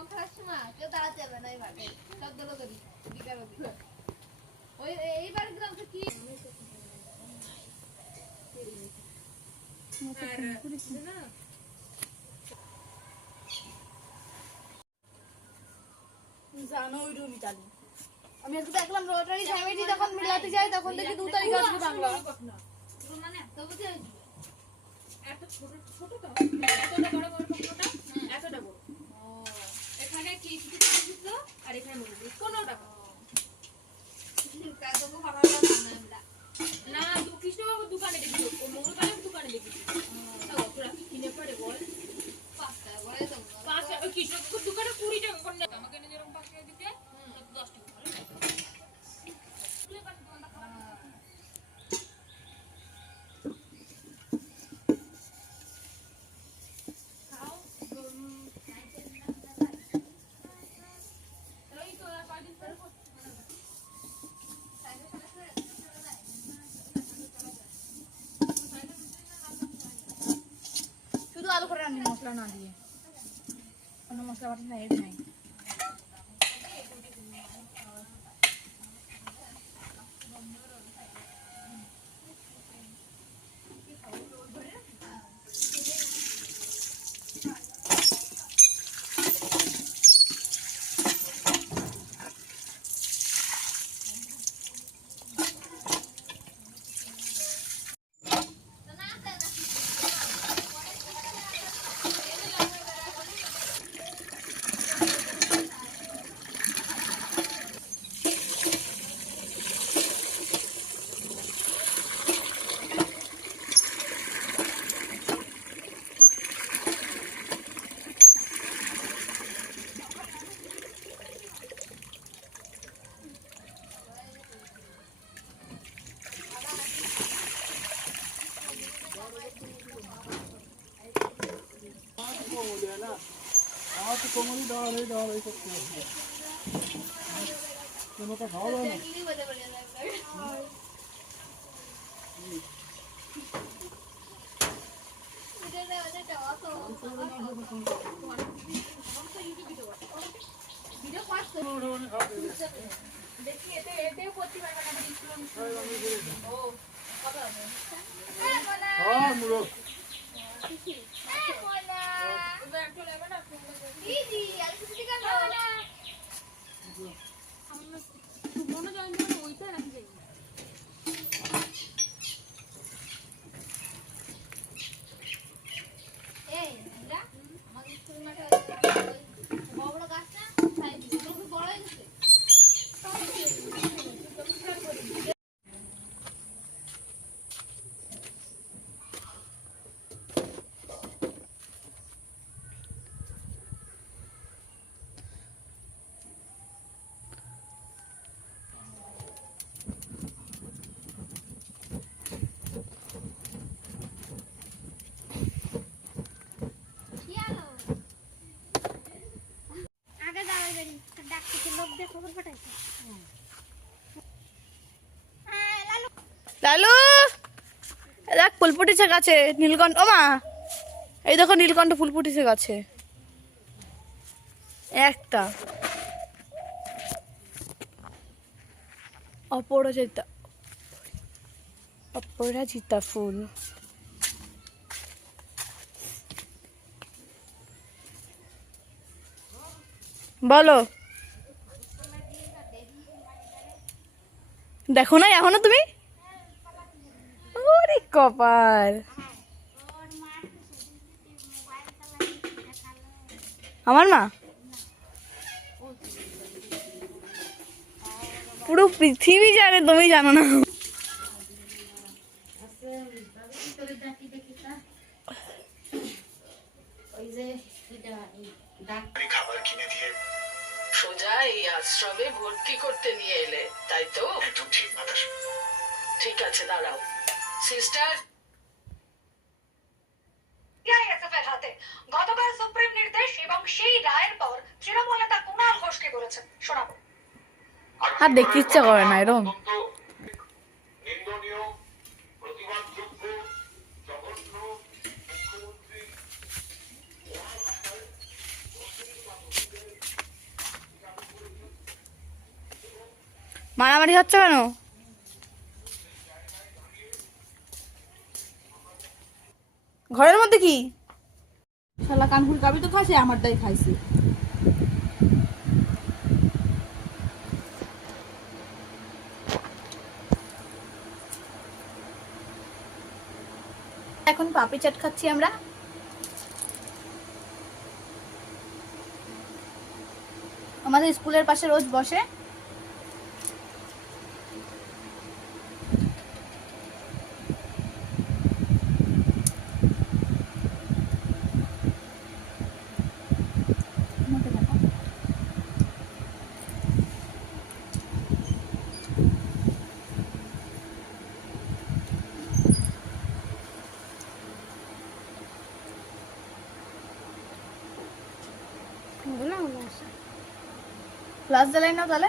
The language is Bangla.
রং খেলার সময় কেউ দাঁড়াতে যাবে না এই মাঠে সব দোলো করি বিকার ওই এইবার গ্রাম তো কি জানো ওই রুমি জানি আমি আজকে দেখলাম রোটারি ফ্যামিলি যখন মিলাতে যাই তখন দেখি দু তারিখ আসবে বাংলা মানে তো বুঝে এত ছোট ছোট তো এতটা বড় বড় এতটা বড় কি কিছু আর এখানে দিছিল কোনো টাকা আলু করে রান্নি মশলা না দিয়ে কোনো মশলা বাটি নাই নাই আমার তো কোমরই দাঁড়াল এই করতে হবে। কোনোটা খাওয়া যায় না? দিল্লি বলে বলে লাগবে এটা ওটা টাওয়া তো ভিডিও পাস দেখি এতে এতেও প্রতিবার টাকা দিচ্ছিলাম ও আছে হ্যাঁ মুরগ না Didi, লালু? দেখ ফুল ফুটেছে গাছে, নীলকণ্ঠ। মা, এই দেখো নীলকণ্ঠ ফুল ফুটেছে গাছে। একটা। অপরাজিতা অপরাজিতা ফুল। বলো। দেখো না এখনও তুমি? ওরে কপাল। আমার মা? পুরো পৃথিবী জানে তুমি জানো না। খাবার কিনে দিয়ে সোজা এই আশ্রমে ভর্তি করতে নিয়ে এলে তাই তো? একদম ঠিক মাতাস ঠিক আছে দাঁড়াও। সিস্টার হাতে। গতকাল সুপ্রিম নির্দেশ এবং সেই রায়ের পর তৃণমূল নেতা কুণাল ঘোষকে বলেছেন। শোনাবো। আর দেখতে ইচ্ছা করে না এরকম মারামারি হচ্ছে কেন? ঘরের মধ্যে কি? শালা কানপুর কাবি তো খাসে আমার দাই খাইছে। এখন পাপড়ি চাট খাচ্ছি আমরা। আমাদের স্কুলের পাশে রোজ বসে। মনে আছে ক্লাস জ্বালাই নাও তাহলে।